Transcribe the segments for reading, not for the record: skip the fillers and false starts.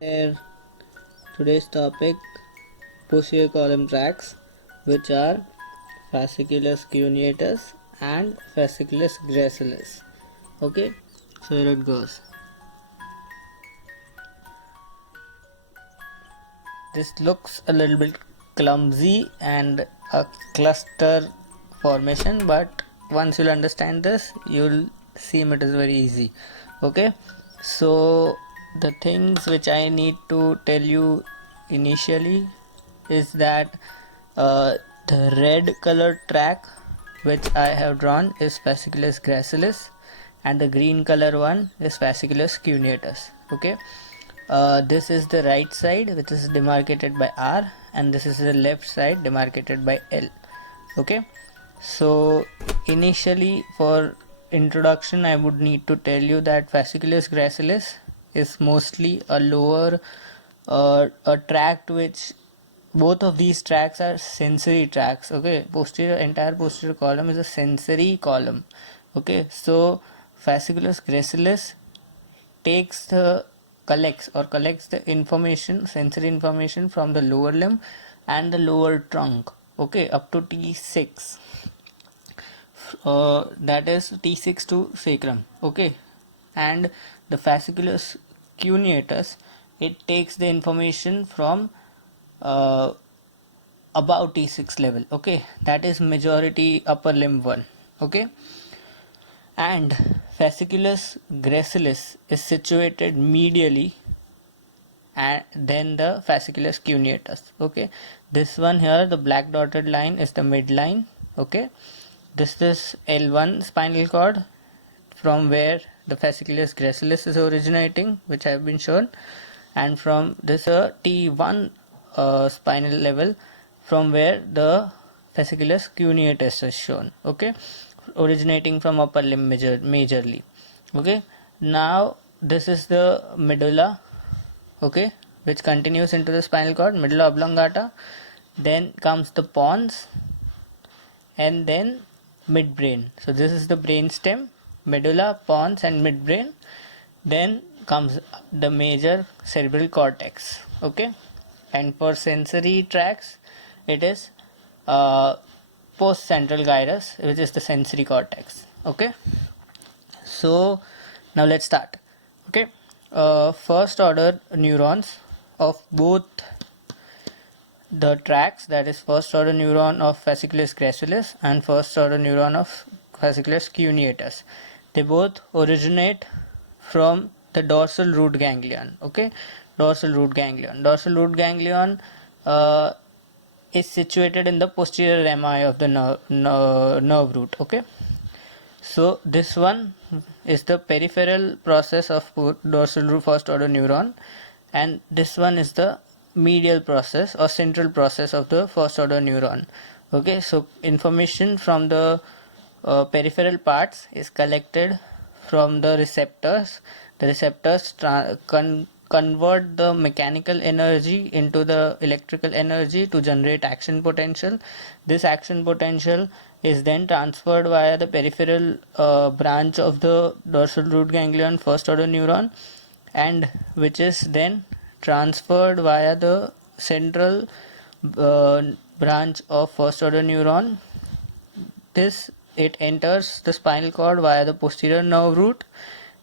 Here, today's topic posterior column tracts, which are Fasciculus Cuneatus and Fasciculus Gracilis. Okay, so here it goes. This looks a little bit clumsy and a cluster formation, but once you'll understand this, you'll see it is very easy. Okay, so the things which I need to tell you initially is that the red colored track which I have drawn is Fasciculus Gracilis, and the green color one is Fasciculus Cuneatus. Okay, this is the right side which is demarcated by R, and this is the left side demarcated by L. Okay, so initially for introduction I would need to tell you that Fasciculus Gracilis is mostly a lower a tract which both of these tracts are sensory tracts. Okay, entire posterior column is a sensory column. Okay, so Fasciculus Gracilis collects the information, sensory information, from the lower limb and the lower trunk, okay, up to T6, that is T6 to sacrum. Okay, and the Fasciculus Cuneatus, it takes the information from above T6 level. Okay, that is majority upper limb 1. Okay, and Fasciculus Gracilis is situated medially and then the Fasciculus Cuneatus. Okay, this one here, the black dotted line, is the midline. Okay, this is L1 spinal cord, from where the Fasciculus Gracilis is originating, which have been shown, and from this T1 spinal level, from where the Fasciculus Cuneatus is shown. Okay, originating from upper limb majorly. Okay, now this is the medulla, okay, which continues into the spinal cord, medulla oblongata. Then comes the pons, and then midbrain. So this is the brain stem, medulla, pons, and midbrain. Then comes the major cerebral cortex. Okay, and for sensory tracts, it is postcentral gyrus, which is the sensory cortex. Okay, so now let's start. Okay, first order neurons of both the tracts, that is first order neuron of Fasciculus Gracilis and first order neuron of Fasciculus Cuneatus, they both originate from the dorsal root ganglion. Okay, dorsal root ganglion is situated in the posterior rami of the nerve root. Okay, so this one is the peripheral process of dorsal root first order neuron, and this one is the medial process or central process of the first order neuron. Okay, so information from the peripheral parts is collected from the receptors. The receptors convert the mechanical energy into the electrical energy to generate action potential. This action potential is then transferred via the peripheral branch of the dorsal root ganglion first order neuron, and which is then transferred via the central branch of first order neuron. It enters the spinal cord via the posterior nerve root,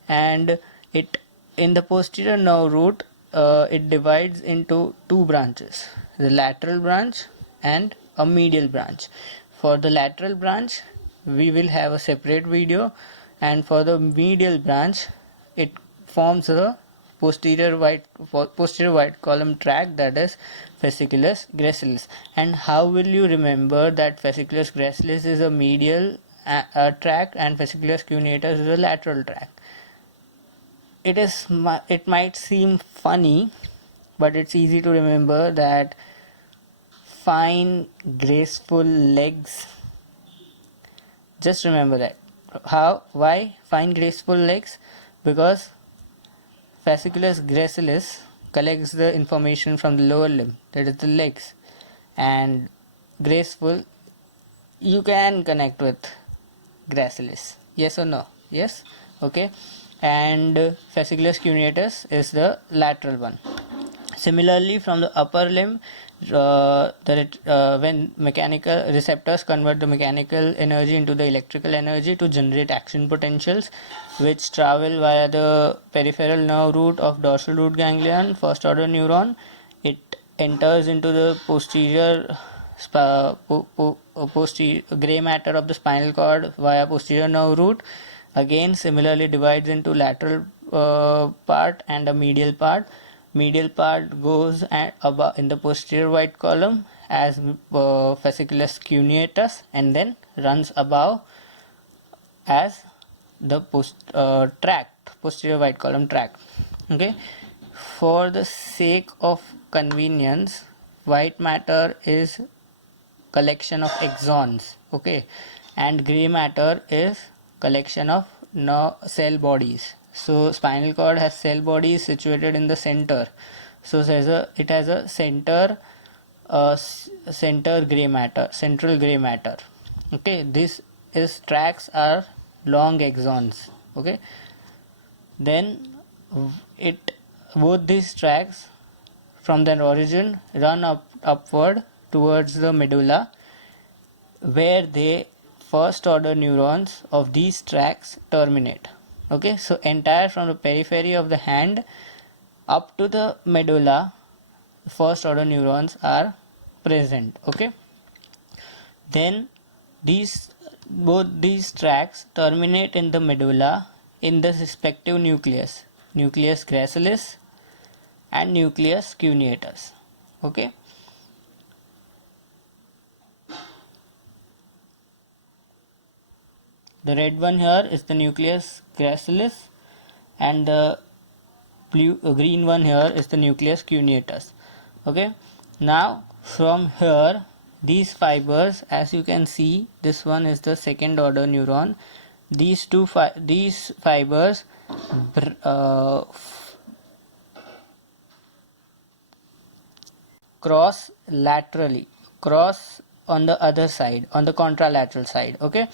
and it in the posterior nerve root it divides into two branches, the lateral branch and a medial branch. For the lateral branch we will have a separate video, and for the medial branch it forms a posterior white column tract, that is Fasciculus Gracilis. And how will you remember that Fasciculus Gracilis is a medial tract and Fasciculus Cuneatus is a lateral tract? It might seem funny, but it's easy to remember that fine graceful legs. Just remember that. Why fine graceful legs? Because Fasciculus Gracilis collects the information from the lower limb, that is the legs, and graceful, you can connect with Gracilis. Yes or no? Yes. Okay, and Fasciculus Cuneatus is the lateral one. Similarly, from the upper limb, when mechanical receptors convert the mechanical energy into the electrical energy to generate action potentials, which travel via the peripheral nerve root of dorsal root ganglion, first order neuron, it enters into the posterior gray matter of the spinal cord via posterior nerve root. Again, similarly divides into lateral part and a medial part. Medial part goes in the posterior white column as Fasciculus Cuneatus, and then runs above as the posterior white column tract. Okay, for the sake of convenience, white matter is collection of axons, okay, and gray matter is collection of cell bodies. So spinal cord has cell bodies situated in the center. So it has a central gray matter. Okay, this is tracts are long axons. Okay, then both these tracts from their origin run upward towards the medulla, where the first order neurons of these tracts terminate. Okay, so entire from the periphery of the hand up to the medulla, first order neurons are present. Okay, then both these tracts terminate in the medulla in the respective nucleus gracilis and nucleus cuneatus. Okay, the red one here is the nucleus gracilis, and the green one here is the nucleus cuneatus. Okay, now from here, these fibers, as you can see, this one is the second order neuron. These fibers cross laterally, cross on the other side, on the contralateral side. Okay,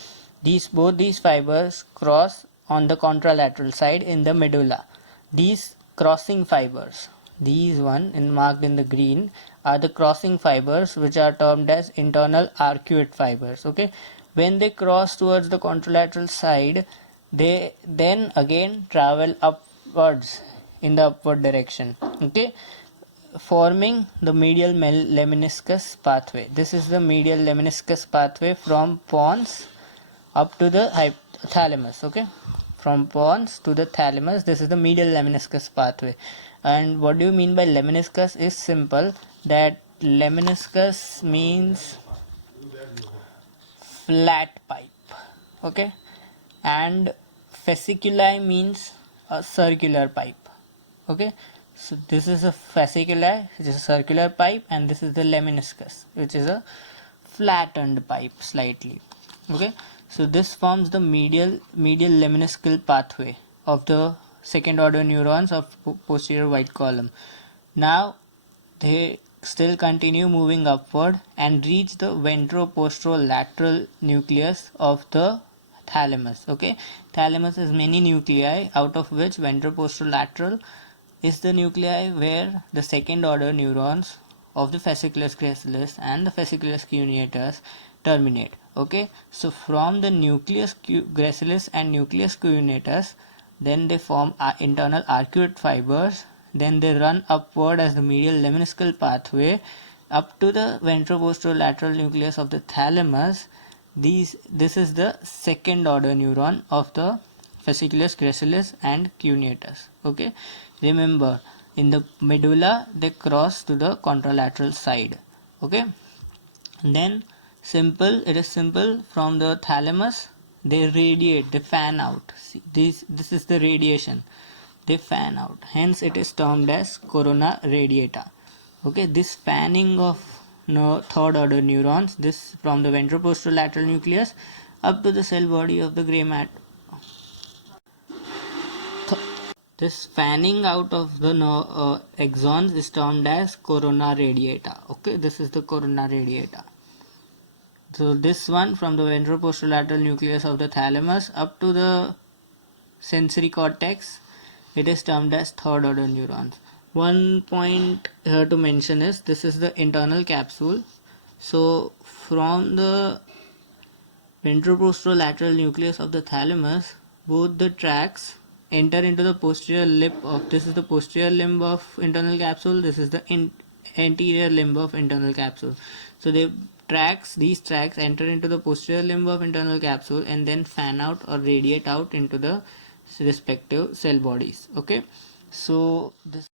both these fibers cross on the contralateral side in the medulla. These crossing fibers, these one marked in the green, are the crossing fibers, which are termed as internal arcuate fibers. Okay, when they cross towards the contralateral side, they then again travel upwards in the upward direction. Okay, forming the medial lemniscus pathway. This is the medial lemniscus pathway from pons up to the thalamus. Okay, from pons to the thalamus, this is the medial lemniscus pathway. And what do you mean by lemniscus is simple, that lemniscus means flat pipe. Okay, and fasciculi means a circular pipe. Okay, so this is a fasciculi, which is a circular pipe, and this is the lemniscus, which is a flattened pipe slightly. Okay, so this forms the medial lemniscal pathway of the second order neurons of posterior white column. Now they still continue moving upward and reach the ventro-posterolateral nucleus of the thalamus. Okay, thalamus has many nuclei, out of which ventro-posterolateral is the nuclei where the second order neurons of the Fasciculus Gracilis and the Fasciculus Cuneatus terminate. Okay, so from the nucleus gracilis and nucleus cuneatus, then they form internal arcuate fibers, then they run upward as the medial lemniscal pathway up to the ventroposterolateral nucleus of the thalamus. This is the second order neuron of the Fasciculus Gracilis and Cuneatus. Okay, remember, in the medulla they cross to the contralateral side. Okay, and then it is simple, from the thalamus they radiate, they fan out. See, this is the radiation, they fan out, hence it is termed as corona radiata. Okay, this fanning of third order neurons, this from the ventroposterolateral nucleus up to the cell body of the gray matter. This fanning out of the axons is termed as corona radiata. Okay, this is the corona radiata. So this one from the ventroposterolateral nucleus of the thalamus up to the sensory cortex, it is termed as third order neurons. One point here to mention is this is the internal capsule. So from the ventroposterolateral nucleus of the thalamus, both the tracts enter into the posterior lip of, this is the posterior limb of internal capsule, this is the anterior limb of internal capsule. So these tracts enter into the posterior limb of internal capsule and then fan out or radiate out into the respective cell bodies. Okay, so this